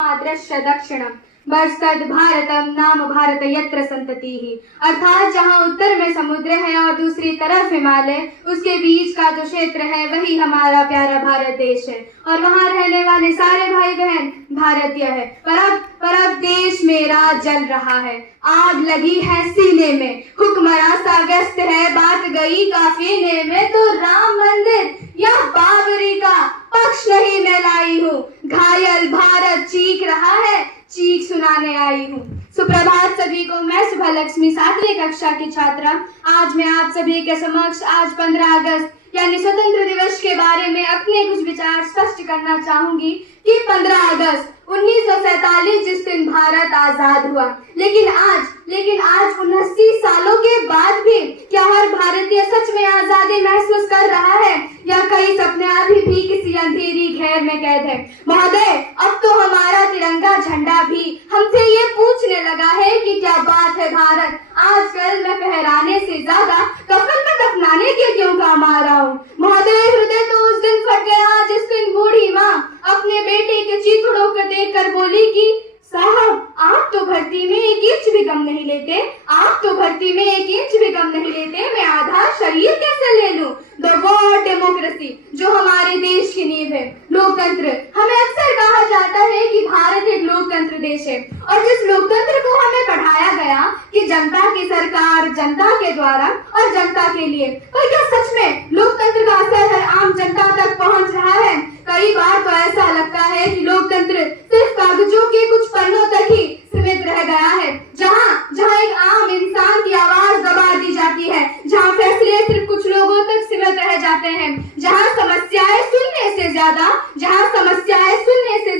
दृश्य दक्षिणम बरसद भारतम नाम भारत यत्र संततिः। अर्थात जहाँ उत्तर में समुद्र है और दूसरी तरफ हिमालय, उसके बीच का जो क्षेत्र है वही हमारा प्यारा भारत देश है और वहाँ रहने वाले सारे भाई बहन भारतीय है। पर अब देश मेरा जल रहा है, आग लगी है सीने में, हुक्मरां सा व्यस्त है, बात गई काफिले में, तो राम मंदिर या बाबरी का पक्ष नहीं मैं लाई हूँ, घायल भारत चीख रहा है, चीख सुनाने आई हूँ। सुप्रभात सभी को। मैं सुभा लक्ष्मी 7वीं कक्षा की छात्रा आज मैं आप सभी के समक्ष आज 15 अगस्त यानी स्वतंत्र दिवस के बारे में अपने कुछ विचार स्पष्ट करना चाहूंगी कि 15 अगस्त 1947 जिस दिन भारत आजाद हुआ, लेकिन आज 79 सालों के बाद भी क्या हर भारतीय सच में आजादी महसूस कर रहा है या कई सपने अभी भी किसी अंधेरी घेर में कैद है? महोदय, अब तो हमारा तिरंगा झंडा भी हमसे ये पूछने लगा है कि क्या बात है भारत, आजकल मैं फहराने से ज्यादा कफन में दफनाने के क्यों काम आ रहा हूँ? महोदय, हृदय तो उस दिन फट गया जिस दिन बूढ़ी माँ अपने बेटे के चीथड़ों को देखकर बोली कि साहब आप तो भर्ती में 1 इंच भी कम नहीं लेते, आप तो भर्ती में 1 इंच भी कम नहीं लेते, मैं आधा शरीर कैसे ले लूं? द वर्ड डेमोक्रेसी जो हमारे देश की नींव है, लोकतंत्र। हमें अक्सर कहा जाता है कि भारत एक लोकतंत्र देश है और जिस लोकतंत्र को हमें पढ़ाया गया कि जनता की सरकार, जनता के द्वारा और जनता के लिए, पर क्या सच में लोकतंत्र का असर हर आम जनता तक पहुंच रहा है? कई बार तो ऐसा लगता है कि लोकतंत्र सिर्फ कागजों के कुछ पन्नों तक ही सीमित रह गया है, जहाँ एक आम इंसान की आवाज दबा दी जाती है, जहाँ फैसले सिर्फ कुछ लोगों तक सीमित रह जाते हैं, जहाँ समस्याएं सुनने से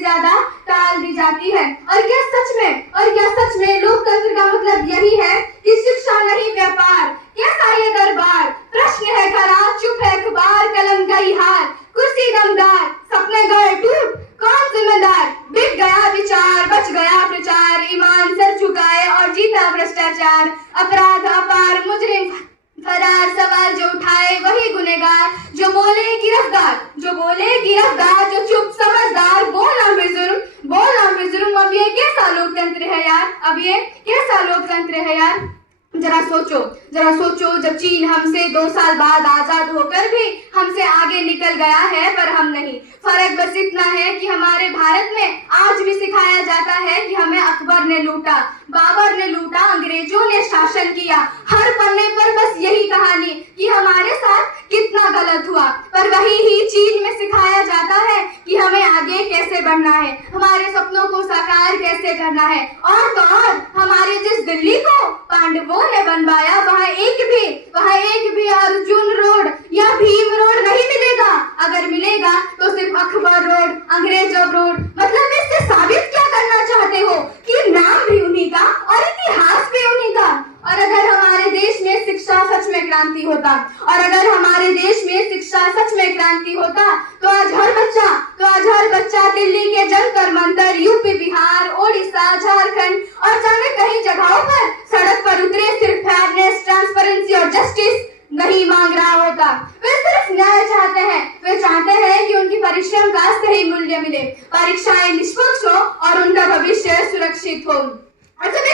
ज्यादा टाल दी जाती है। और क्या सच में लोकतंत्र का मतलब यही है कि शिक्षा नहीं व्यापार? कैसा ये दरबार? प्रश्न है खरा, चुप है अखबार, कलम गई हार, कुर्सी दमदार, सपने गए टूट, कौन जिम्मेदार? बिक गया विचार, बच गया प्रचार, ईमान सर झुकाए और जीता भ्रष्टाचार, अपराध अपार, मुजरिम फरार, सवाल जो उठाए वही गुनेगार, जो बोले गिरफ्तार, जो चुप समझदार, बोला जुर्म। अब ये कैसा लोकतंत्र है यार? जरा सोचो जब चीन हमसे 2 साल बाद आजाद होकर भी हमसे आगे निकल गया है पर हम नहीं। फर्क बस इतना है कि हमारे भारत में आज भी सिखाया जाता है कि हमें अकबर ने लूटा, बाबर ने लूटा, अंग्रेजों ने शासन किया। हर पन्ने पर बस यही कहानी कि हमारे साथ कितना गलत हुआ, पर वही ही चीन में सिखाया जाता है कि हमें आगे कैसे बढ़ना है, हमारे सपनों को साकार कैसे करना है। और तो और हमारे जिस दिल्ली को पांडवों ने बनवाया वहाँ एक भी अर्जुन रोड या भीम रोड नहीं मिलेगा। अगर मिलेगा तो सिर्फ अकबर रोड, अंग्रेजों रोड। मतलब इससे साबित क्या करना चाहते हो कि नाम भी उन्हीं का और इतिहास भी उन्हीं का। और अगर हमारे देश में शिक्षा सच में क्रांति होता तो आज हर बच्चा दिल्ली के जंतर मंतर, यूपी, बिहार, ओडिशा, झारखंड और जाने कई जगहों पर सड़क पर उतरे सिर्फ फेयरनेस, ट्रांसपेरेंसी और जस्टिस नहीं मांग रहा होता। वे सिर्फ न्याय चाहते हैं। वे चाहते हैं कि उनकी परिश्रम का सही मूल्य मिले, परीक्षाएं निष्पक्ष हो और उनका भविष्य सुरक्षित हो। और जब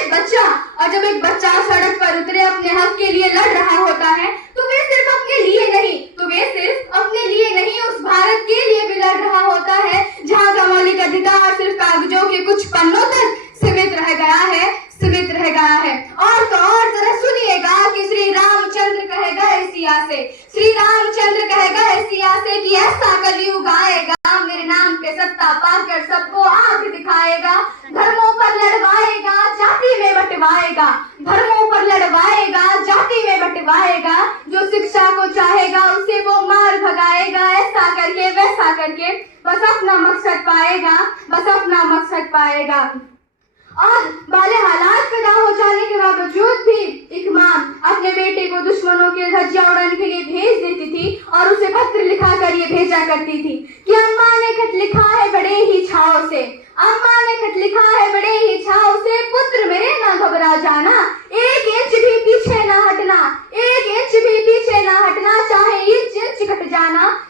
एक बच्चा सड़क पर उतरे अपने हक के लिए लड़ रहा होता है तो वे सिर्फ अपने लिए नहीं उस भारत के लिए भी लड़ रहा होता है जहाँ का मौलिक अधिकार सिर्फ कागजों के कुछ पन्नों तक सीमित रह गया है। और तो और जरा सुनिएगा कि श्री रामचंद्र कहेगा एशिया से कि ऐसा कलयुग आएगा, मेरे नाम पे सत्ता पाकर सबको आंख दिखाएगा, धर्मों पर लड़वाएगा, जाति में बंटवाएगा, जो शिक्षा को चाहेगा उसे वो मार भगाएगा, ऐसा करके वैसा करके बस अपना मकसद पाएगा। और बाले हालात पैदा हो जाने के बावजूद भी एक माँ अपने बेटे को दुश्मनों के धज्जियां उड़ाने के लिए भेज देती थी और उसे पत्र लिखा कर ये भेजा करती थी कि अम्मा ने खत लिखा है बड़े ही छाव से, पुत्र मेरे ना घबरा जाना, 1 इंच भी पीछे ना हटना,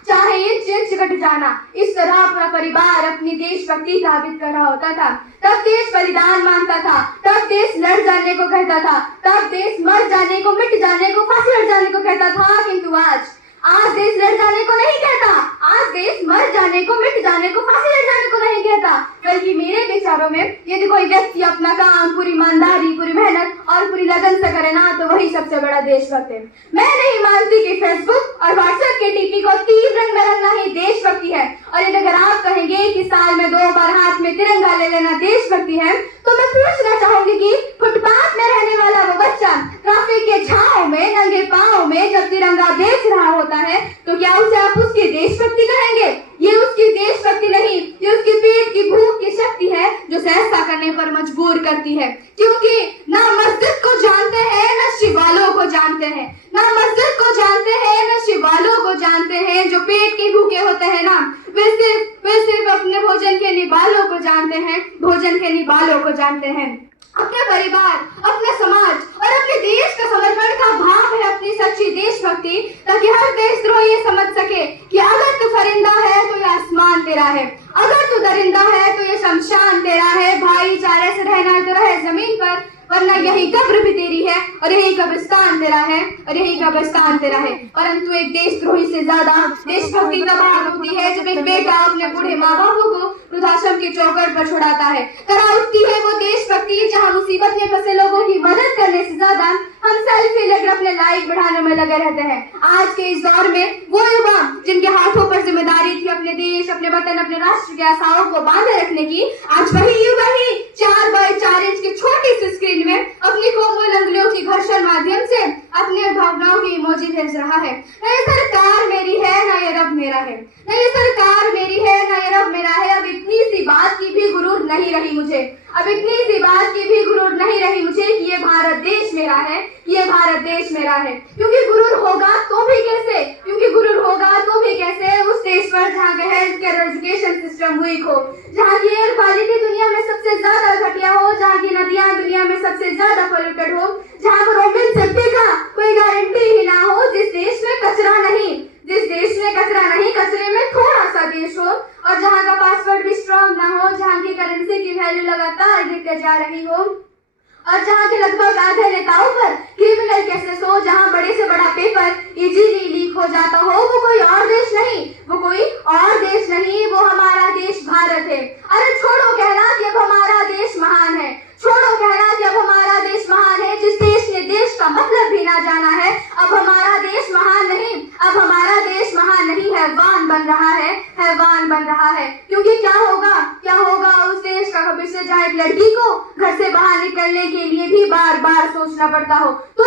चाहे इंच घट मिट जाना, इस तरह अपना परिवार अपनी देशभक्ति साबित कर रहा होता था। तब देश बलिदान मांगता था, तब देश लड़ जाने को कहता था, तब देश मर जाने को, मिट जाने को, फांसी लड़ जाने को कहता था। किंतु आज देश लड़ जाने को नहीं कहता, आज देश मर जाने को, मिट जाने को, फांसी लड़ जाने को नहीं कहता, बल्कि मेरे विचारों में यदि कोई व्यक्ति अपना काम पूरी ईमानदारी, पूरी मेहनत और पूरी लगन से करे ना, तो वही सबसे बड़ा देशभक्त है। मैं नहीं मानती कि फेसबुक और व्हाट्सएप के टीपी को 3 रंग में रंगना ही देशभक्ति है। और यदि अगर आप कहेंगे कि साल में 2 बार हाथ में तिरंगा ले लेना देशभक्ति है, तो मैं पूछना चाहूंगी कि फुटपाथ में रहने वाला वो बच्चा ट्रैफिक के छांव में नंगे पांव में जब तिरंगा बेच रहा होता है, तो क्या उसे आप उसकी देशभक्ति कहेंगे? ये उसकी देशभक्ति नहीं, ये उसकी पेट की भूख की शक्ति है जो ऐसा करने पर मजबूर करती है। क्योंकि ना मस्जिद को जानते हैं, ना शिवालों को जानते हैं, ना मस्जिद को जानते हैं, ना शिवालों को जानते हैं। जो पेट के भूखे होते हैं ना, वे सिर्फ अपने भोजन के निबालों को जानते हैं, भोजन के निबालों को जानते हैं। अपने परिवार, अपने समाज और अपने देश का समर्पण का भाव है अपनी सच्ची देशभक्ति, ताकि हर देशद्रोही ये समझ सके कि अगर तू फरिंदा है तो ये आसमान तेरा है, अगर तू दरिंदा है तो ये शमशान तेरा है। भाईचारे से रहना है तो रहे जमीन पर, वरना यही कब्र भी तेरी है और यही कब्रिस्तान तेरा है, और यही कब्रिस्तान तेरा है। परंतु एक देशद्रोही से ज्यादा देशभक्ति तब होती है जब एक बेटा अपने बूढ़े माँ बापों को वृद्धाश्रम की चौखट पर छुड़ाता है। तरह उठती है वो देशभक्ति जहाँ मुसीबत में फंसे लोगों की मदद करने से ज्यादा हम सेल्फी लेकर अपने लाइक बढ़ाने में लगे रहते हैं। आज के इस दौर में वो युवा जिनके हाथों पर जिम्मेदारी थी अपने देश, अपने वतन, अपने राष्ट्र के आशाओं को बांधे रखने की, आज वही युवा ही 4x4 इंच की छोटी सी स्क्रीन में अपनी कोमल अंगुलियों की घर्षण माध्यम से अपनी भावनाओं की इमोजी भेज रहा है। न ये सरकार मेरी है, न ये रब मेरा है, न ये सरकार मेरी है, न ये रब मेरा है। अब इतनी सी बात की भी गुरूर नहीं रही मुझे, अब इतनी सी बात की भी गुरूर नहीं रही मुझे कि ये भारत देश मेरा है, ये भारत देश मेरा है। क्योंकि गुरूर होगा तो भी कैसे, क्योंकि गुरूर होगा तो भी कैसे उस देश पर जहाँ के health care education system weak हो, जहाँ की एयर क्वालिटी दुनिया में सबसे ज्यादा घटिया हो, जहाँ की नदियां दुनिया में सबसे ज्यादा पोल्यूटेड हो, जहाँ गवर्नमेंट सेफ्टी का कोई गारंटी ही ना हो, जिस देश में कचरा नहीं, जिस देश में कचरा नहीं, कचरे में थोड़ा सा देश हो, और जहाँ का पासवर्ड भी स्ट्रॉन्ग ना हो, जहाँ की करेंसी की वैल्यू लगातार गिरते जा रही हो, और जहाँ के लगभग आधे नेताओं पर क्रिमिनल केसेस हो, जहाँ बड़े से बड़ा पेपर इजीली लीक हो जाता हो, वो कोई और देश नहीं, वो कोई और देश नहीं, वो हमारा देश भारत है। अरे छोड़ो कहना कि अब हमारा देश महान है, छोड़ो कहना कि अब हमारा देश महान है। जिस देश ने देश का मतलब भी ना जाना है, अब हमारा देश महान नहीं, अब हमारा देश महान नहीं, हैवान बन रहा है, हैवान बन रहा है। क्योंकि क्या होगा उस देश का भविष्य जहाँ एक लड़की को घर से बाहर निकलने के लिए भी बार बार सोचना पड़ता हो। तो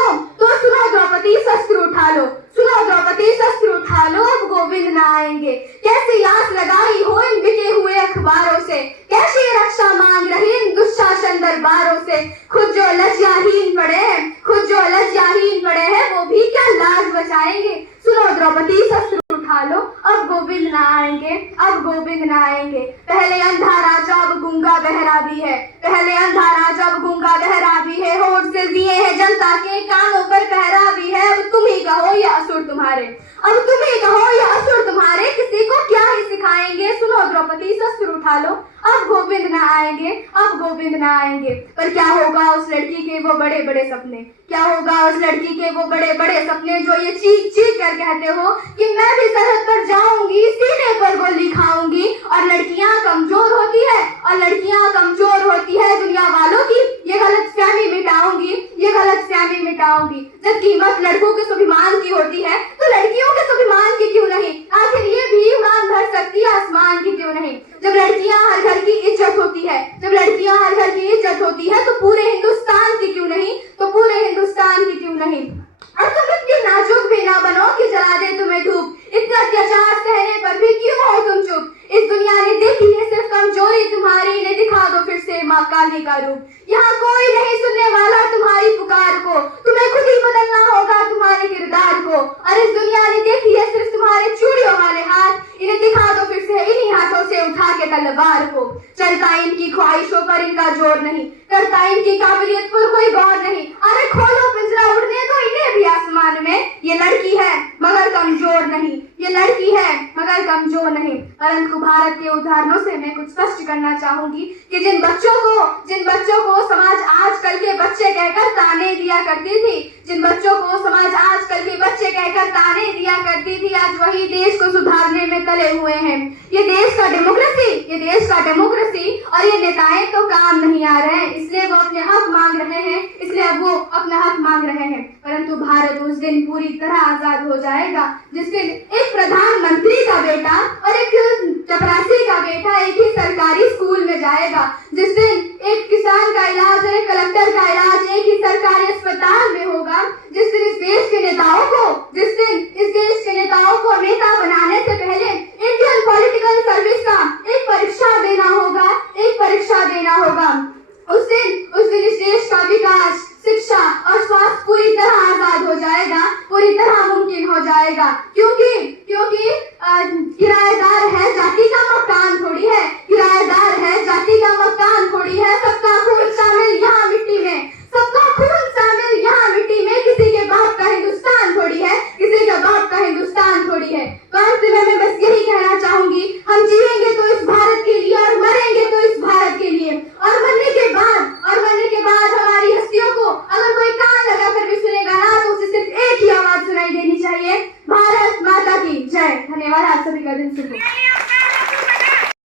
सुनो द्रौपदी, शस्त्र उठा लो, सुनो द्रौपदी, शस्त्र उठा लो, अब गोविंद न आएंगे। कैसी आस लगाई हो इन बिके हुए अखबारों से, कैसी रक्षा मांग रही इन दुशासन दरबारों से। खुद जो लज्जाहीन पड़े हैं, खुद जो लज्जाहीन पड़े हैं, वो भी क्या लाज बचाएंगे। सुनो द्रौपदी, शस्त्र उठा लो, अब गोविंद न आएंगे, अब गोविंद न आएंगे। पहले अंधा राजा अब गूंगा बहरा भी है, पहले अंधा राजा अब गूंगा बहरा भी है, होठ से दिए हैं जनता के कानों पर पहरा भी है। अब तुम ही कहो या असुर तुम्हारे, अब तुम ही कहो या असुर तुम्हारे, किसी को क्या ही सिखाएंगे। सुनो द्रौपदी, शस्त्र उठा लो, अब गोविंद न आएंगे, अब गोविंद न आएंगे। पर क्या होगा उस लड़की के वो बड़े बड़े सपने, क्या होगा उस लड़की के वो बड़े बड़े सपने जो ये चीख चीख कर कहते हो कि मैं भी सरहद पर जाऊंगी, सीने पर गोली खाऊंगी। और लड़कियां कमजोर होती है, और लड़कियां कमजोर होती है दुनिया वालों की ये गलतफहमी मिटाऊंगी, ये गलतफहमी मिटाऊंगी। जब कीमत लड़कों के स्वाभिमान की होती है तो लड़कियों के स्वाभिमान की क्यों नहीं? आखिर ये भी उड़ान भर सकती है आसमान की क्यों नहीं? जब लड़कियां हर घर की इज्जत होती है, जब लड़कियां हर घर की इज्जत होती है, तो पूरे हिंदुस्तान की क्यों नहीं, तो पूरे हिंदुस्तान की क्यों नहीं? और तुम इतनी नाजुक भी ना बनो कि जला दे तुम्हें धूप, इतने अत्याचार सहने पर भी क्यों हो तुम चुप? इस दुनिया ने देखी है सिर्फ कमजोरी तुम्हारी, ने दिखा दो फिर से माँ काली का रूप। यहाँ कोई नहीं सुनने वाला तुम्हारी पुकार को, तुम्हें खुद ही बदलना होगा तुम्हारे किरदार को। और इस दुनिया ने देखी है सिर्फ तुम्हारे चूड़ियों वाले हाथ, इन्हें दिखा दो फिर से इन्हीं हाथों से उठा के तलवार को। चलता इनकी ख्वाहिशों पर इनका जोर नहीं, करता इनकी काबिलियत पर कोई गौर नहीं। अरे खोलो पिंजरा, उड़ने दो इन्हें भी आसमान में। ये लड़की है मगर कमजोर नहीं, ये लड़की है मगर कमजोर नहीं। परंतु भारत के उदाहरणों से मैं कुछ स्पष्ट करना चाहूंगी कि जिन बच्चों को समाज आजकल के बच्चे कहकर ताने दिया करती थी, जिन बच्चों को समाज आजकल के बच्चे कहकर ताने दिया करती थी, आज वही देश को सुधारने में तले हुए हैं। ये देश का डेमोक्रेसी और ये नेताएं तो काम नहीं आ रहे हैं, इसलिए वो अपने हक मांग रहे हैं, इसलिए अब वो अपना हक मांग रहे हैं। परंतु भारत उस दिन पूरी तरह आजाद हो जाएगा जिस दिन एक प्रधानमंत्री का बेटा और एक चपरासी का बेटा एक ही सरकारी स्कूल में जाएगा, जिस दिन एक किसान का इलाज और एक कलेक्टर का इलाज एक ही सरकारी अस्पताल में होगा, जिस दिन इस देश के नेताओं को नेता बनाने से पहले इंडियन पॉलिटिकल सर्विस का एक परीक्षा देना होगा। उस दिन इस देश का विकास, शिक्षा और स्वास्थ्य पूरी तरह आजाद हो जाएगा, पूरी तरह मुमकिन हो जाएगा। क्योंकि किराएदार है जाति का मकान थोड़ी है,